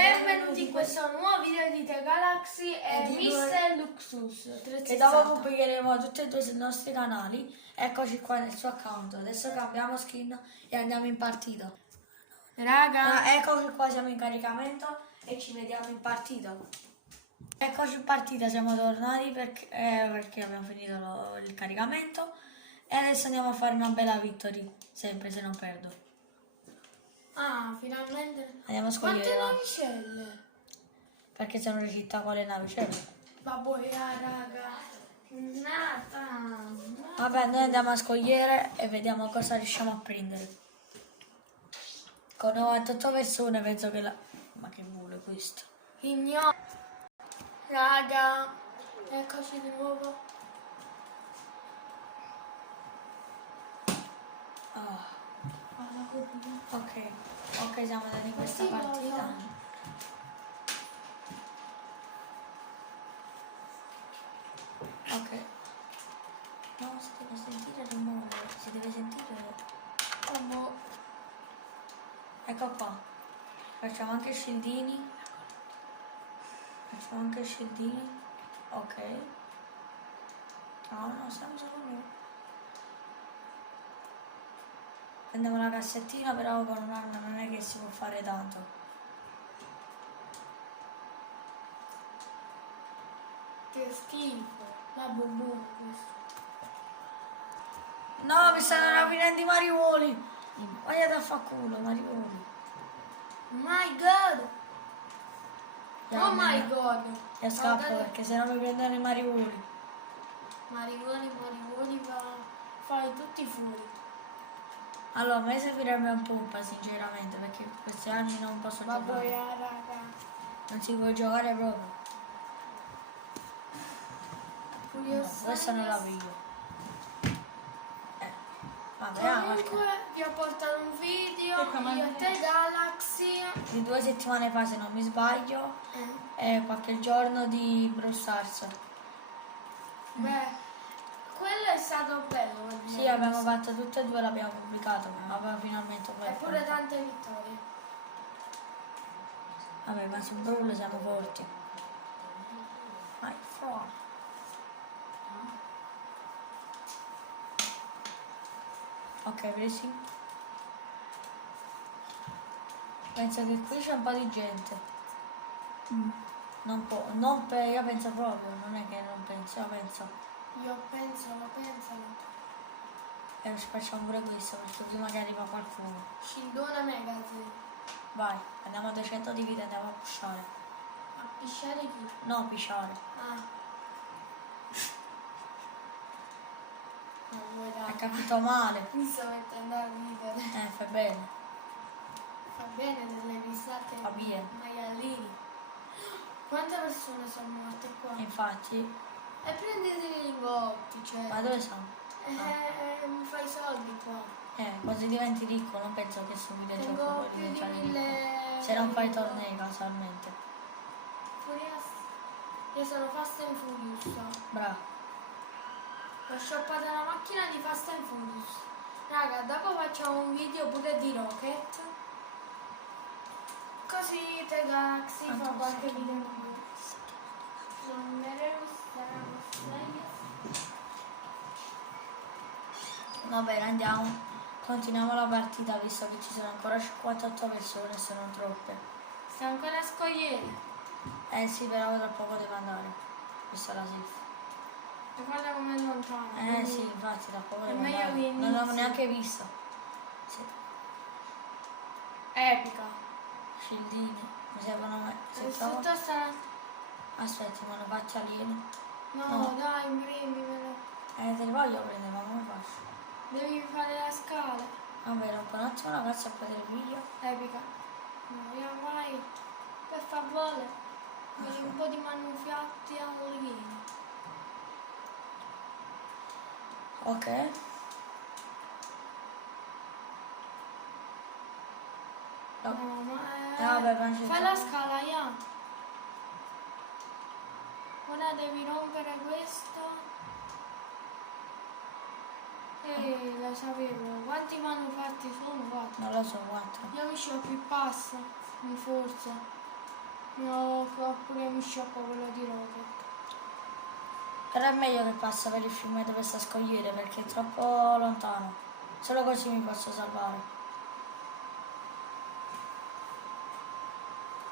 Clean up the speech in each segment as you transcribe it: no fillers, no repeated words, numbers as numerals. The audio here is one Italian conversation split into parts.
benvenuti in questo nuovo video di The Galaxy e Mr. Luxus. Che dopo pubblicheremo tutti e due sui nostri canali. Eccoci qua nel suo account. Adesso cambiamo skin e andiamo in partita. Raga, Eccoci qua, siamo in caricamento e ci vediamo in partita. Eccoci in partita, siamo tornati perché abbiamo finito il caricamento e adesso andiamo a fare una bella victory, sempre se non perdo. finalmente. Andiamo a scogliere. Quante navicelle? Perché sono riuscita con le navicelle. Vabbè, raga. Nata. Vabbè, noi andiamo a scogliere e vediamo cosa riusciamo a prendere. Con 98 persone penso che la... Ma che vuole questo? Raga, eccoci di nuovo. Ok, siamo andati in questa partita. Ok. No, si deve sentire il rumore, si deve sentire. Ecco qua. Facciamo anche scildini. Ok. No, siamo solo noi. Prendiamo la cassettina, però con un'arma non è che si può fare tanto. Che schifo. La bubbona questo. No, mi stanno rapinando i mariuoli. Vagliate a fa culo, mariuoli. My god. Oh my god. E scappo perché se no mi prendono i mariuoli. Marivoni, fai tutti fuori. Allora, a me servirebbe un pompa sinceramente perché questi anni non posso Vabbè, giocare. raga. Non si può giocare proprio. No, questa non la vedo. Vabbè, Comunque vi ho portato un video io e The Galaxy di 2 settimane fa se non mi sbaglio e qualche giorno di Brawl Stars. Beh, quello è stato bello. Sì, abbiamo fatto tutte e due, l'abbiamo pubblicato, aveva finalmente un bel Eppure tempo. tante vittorie. Vabbè, ma su Brawl siamo forti. Vai, fuori. Ok, presi. Penso che qui c'è un po' di gente. Non può, io penso proprio, non è che non penso, io penso. Io penso, lo pensano. E facciamo pure questo, perché prima che arriva qualcuno. Scildona Magazine. Vai, andiamo a 200 di vita, andiamo a pushare. A pisciare chi? No, pisciare. Non vuoi dare. Hai capito male. Mi sto mettendo a ridere. Fai bene. Fa bene delle risate. Fa bene. Maialini. Quante persone sono morte qua? Infatti. E prendete i lingotti, cioè. Ma dove sono? Mi fai soldi qua. Quando diventi ricco non penso che subito il gioco Tengo puoi più di diventare 1000. ricco. Se non fai tornei casualmente. Io sono Fast and Furious. Bravo. Ho shoppato una macchina di Fast and Furious. Raga, dopo facciamo un video pure di Rocket. Così The Galaxy fa qualche video in più. Va bene, andiamo. Continuiamo la partita visto che ci sono ancora 58 persone, sono troppe. Stiamo ancora a scogliere. Sì, però tra poco devo andare. Questa è la SIF. E guarda com'è lontano. Sì, infatti tra poco è devo meglio andare. che Non l'avevo inizi. neanche vista. Sì. Epica. Scildini. Mi servono me. Se trovo... Tutto sta. Aspetti, me ne faccio alieni. No, dai, imprimimelo. Te li voglio prendere, ma come faccio? Devi fare la scala. Vabbè, rompo un attimo la cazzo a prendere il video. Epica. No, io vai. Per favore. Voglio un po' di manufatti alieni. Ok. No, ma vabbè, ma c'è fai la scala, ya. Ora devi rompere questo. Lo sapevo. Quanti manufatti sono? 4. Non lo so quanto. Io mi shop il pass. In forza. No, oppure mi sciocco quello di Rocket. Però è meglio che passa per il fiume dove sta Scogliere perché è troppo lontano. Solo così mi posso salvare.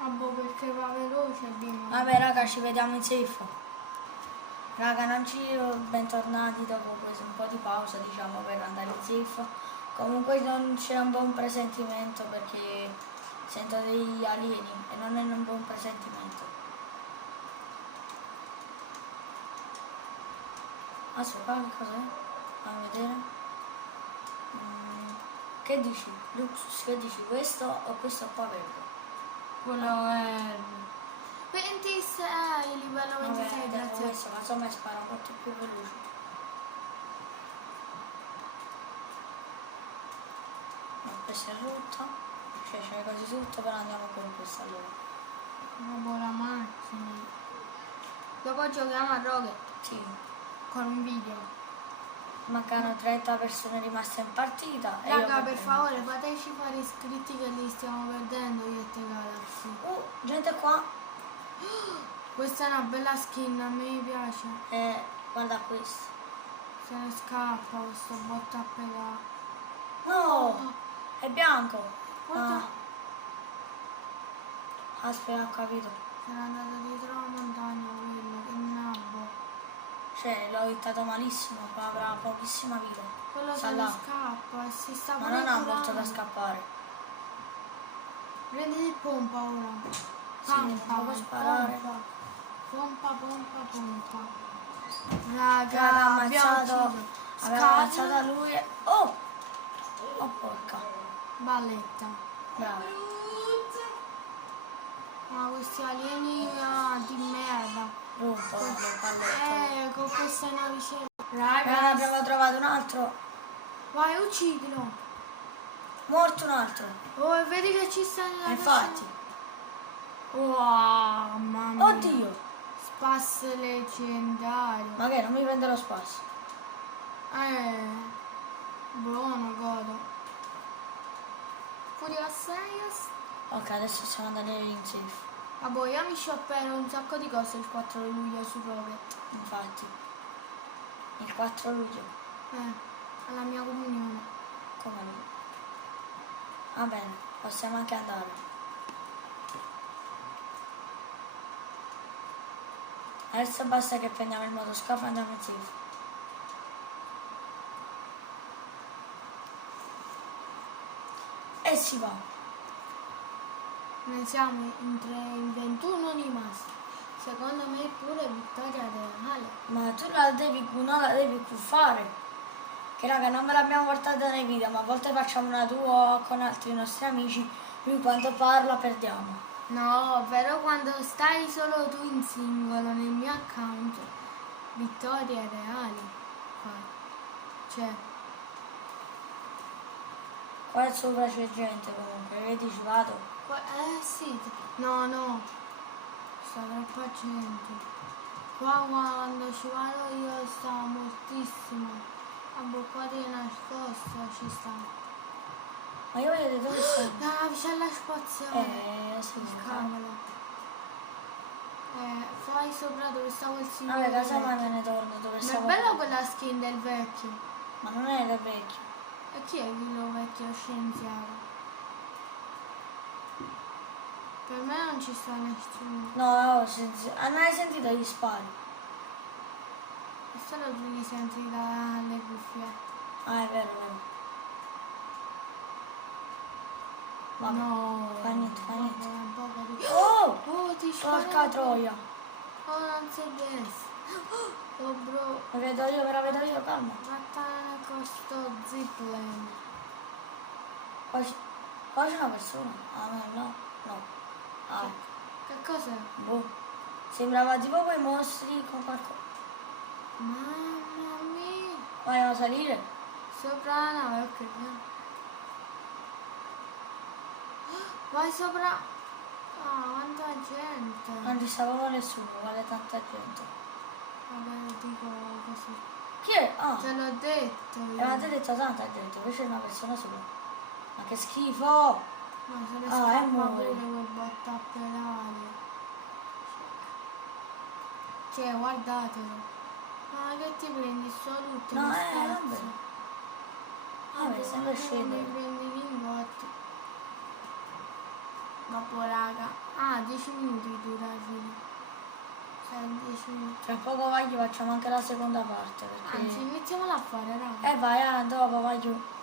Ah boh, perché va veloce e viene. Vabbè raga, ci vediamo in safe. Raga, non ci bentornati dopo questo un po' di pausa, diciamo, per andare in safe. Comunque non c'è un buon presentimento perché sento degli alieni e non è un buon presentimento. Aspetta, che cos'è? Fammi vedere. Che dici? Luxus, che dici? Questo o questo qua verde? Quello è 26, livello Vabbè, 26, vediamo grazie. questo, ma insomma spara molto più veloce. No, questa è rotta. Cioè c'è quasi tutto, però andiamo con questa allora. Una buona macchina. Dopo giochiamo a Rocket Sì. con un video. Mancano 30 persone rimaste in partita. E io Raga, per prendo. favore, fateci fare iscritti che li stiamo perdendo io e te Galaxy. Gente qua. Questa è una bella skin, a me piace. Guarda questo. Se ne scappa questo botto a pedale. No! È bianco. Guarda. Aspetta, ho capito. Se n'è andato dietro la montagna quello, che nabbo. Cioè, l'ho hittato malissimo, ma avrà pochissima vita. Quello Sta se là. ne scappa e si sta Ma pure non ha molto curando. da scappare. Prendi il pompa ora. Sì, non può sparare. Pompa. Raga, Raga, ha abbiamo ammazzato. ucciso. Aveva ammazzato lui e... Oh! Oh porca. Balletta. Bravo. Ma questi alieni di merda. Rompo le pallette. Con queste navicelle. Raga, Raga, abbiamo trovato un altro. vai, uccidilo. Morto un altro. Oh, e vedi che ci sta nella Infatti. Wow, mamma mia. Oddio. Spass leggendario. Ma che, non mi prende lo spazio. Buono, godo. Furious. Ok, adesso stiamo andando in safe. Vabbè, io mi sciopero un sacco di cose il 4 luglio su Rocket. Infatti. Il 4 luglio. Alla mia comunione. Come lui. Va bene, possiamo anche andare. Adesso basta che prendiamo il motoscafo e andiamo in safe. E si va. Ne siamo in 21 rimasti. Secondo me pure vittoria reale. Ma tu non la devi cuffare. Che raga, non me l'abbiamo portata nei video, ma a volte facciamo una duo con altri nostri amici. Lui quando parla perdiamo. No, però quando stai solo tu in singolo nel mio account, vittorie reali. Cioè, Qua sopra c'è gente comunque, vedi ci vado. sì. No. Sta troppa gente. Qua quando ci vado io sta moltissimo. A boccate nascosta ci sta. Ma io voglio vedere dove sta. La navicella spaziale. Sì, Cavolo. Fai sopra dove stavo il signore. Vabbè, casa ma ne torno dove Ma è stavo. bella quella skin del vecchio. Ma non è del vecchio. E chi è quello vecchio scienziato? Per me non ci sta nessuno. No, non hai sentito gli spari? E solo tu li senti dalle cuffie. Ah, è vero. Vabbè, No. fa niente. Vabbè, un po' di... Oh! ti sparo. Porca troia! Oh, non sei best. Oh, bro. Lo vedo io, calma. Vattene con sto zipline. Poi c'è una persona. Ah, no. Ah, Che cos'è? boh. Sembrava tipo quei mostri con qualcosa. Mamma mia. Vogliamo salire? Sopra la nave, ok. Vai sopra. Ah, quanta gente. Non ci stavamo nessuno, vale tanta gente. Vabbè, dico così. Chi è? Ah, Te l'ho detto io. avevate detto tanta gente, invece è una persona sola. Ma che schifo! Ma se ne Ah, scappa muore. pure quel botta a pedali. Cioè, guardatelo. Ma che ti prendi solo tutto? No, che vabbè. stazza? Vabbè, sempre Mi scendere. prendi l'ingotti. Dopo, raga. Ah, 10 minuti dura il video. Sai, 10 minuti. Tra poco voglio facciamo anche la seconda parte perché... Anzi, iniziamola a fare, raga. Vai, dopo voglio.